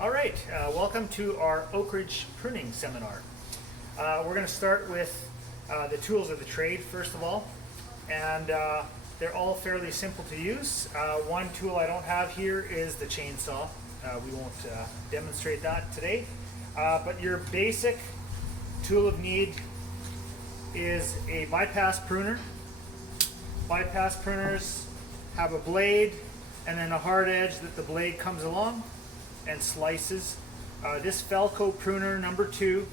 All right, welcome to our Oak Ridge pruning seminar. We're going to start with the tools of the trade first of all, and they're all fairly simple to use. One tool I don't have here is the chainsaw. We won't demonstrate that today, but your basic tool of need is a bypass pruner. Bypass pruners have a blade and then a hard edge that the blade comes along and slices. This Felco pruner number 2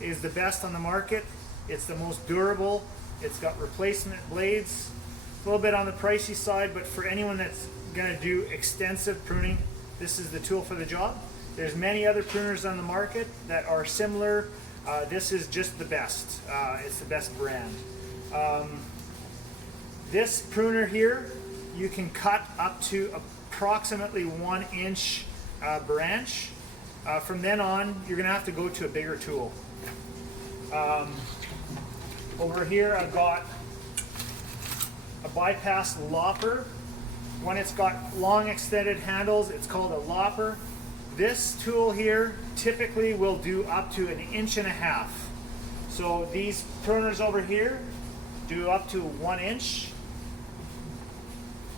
is the best on the market. It's the most durable. It's got replacement blades. A little bit on the pricey side, but for anyone that's going to do extensive pruning, this is the tool for the job. There's many other pruners on the market that are similar. This is just the best. It's the best brand. This pruner here, you can cut up to approximately 1 inch branch. From then on, you're going to have to go to a bigger tool. Over here, I've got a bypass lopper. When it's got long extended handles, it's called a lopper. This tool here typically will do up to 1.5 inches. So these pruners over here do up to 1 inch,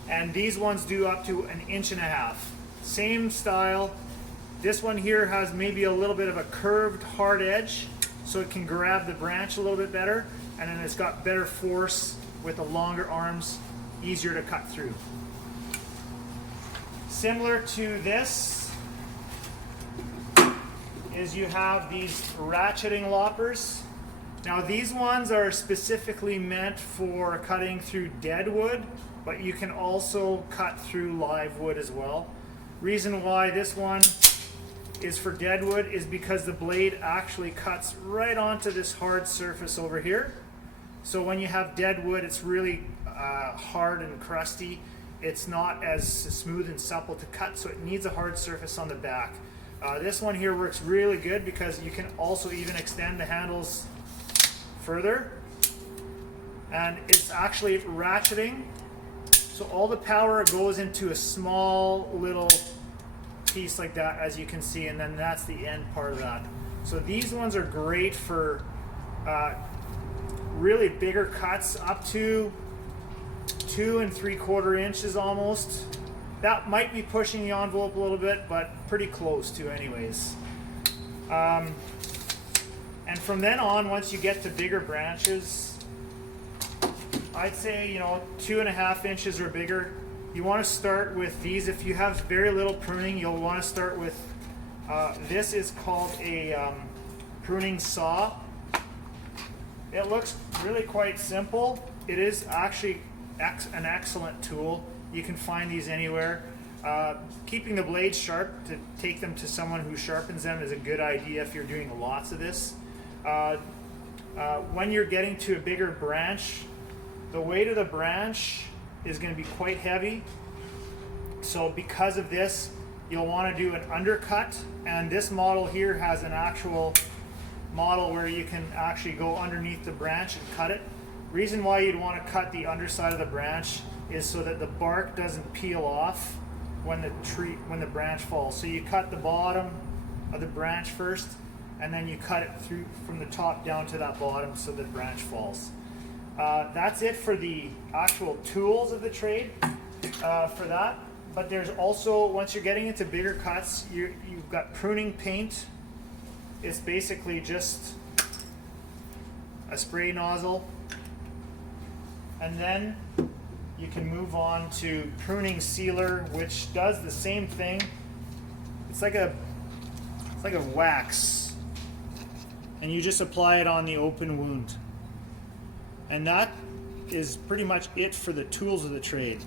and these ones do up to 1.5 inches. Same style. This one here has maybe a little bit of a curved hard edge, so it can grab the branch a little bit better, and then it's got better force with the longer arms, easier to cut through. Similar to this is you have these ratcheting loppers. Now these ones are specifically meant for cutting through dead wood, but you can also cut through live wood as well. Reason why this one is for dead wood is because the blade actually cuts right onto this hard surface over here. So when you have dead wood, it's really hard and crusty. It's not as smooth and supple to cut, so it needs a hard surface on the back. This one here works really good because you can also even extend the handles further, and it's actually ratcheting, so all the power goes into a small little piece like that, as you can see, and then that's the end part of that. So these ones are great for really bigger cuts, up to 2 3/4 inches almost. That might be pushing the envelope a little bit, but pretty close to anyways. And from then on, once you get to bigger branches, I'd say 2.5 inches or bigger, you want to start with these. If you have very little pruning, you'll want to start with this is called a pruning saw. It looks really quite simple. It is actually an excellent tool. You can find these anywhere. Keeping the blades sharp to take them to someone who sharpens them is a good idea if you're doing lots of this. When you're getting to a bigger branch, the weight of the branch is going to be quite heavy. So because of this, you'll want to do an undercut, and this model here has an actual model where you can actually go underneath the branch and cut it. Reason why you'd want to cut the underside of the branch is so that the bark doesn't peel off when the branch falls. So you cut the bottom of the branch first, and then you cut it through from the top down to that bottom so the branch falls. That's it for the actual tools of the trade for that. But there's also, once you're getting into bigger cuts, you've got pruning paint. It's basically just a spray nozzle, and then you can move on to pruning sealer, which does the same thing. It's like a wax, and you just apply it on the open wound. And that is pretty much it for the tools of the trade.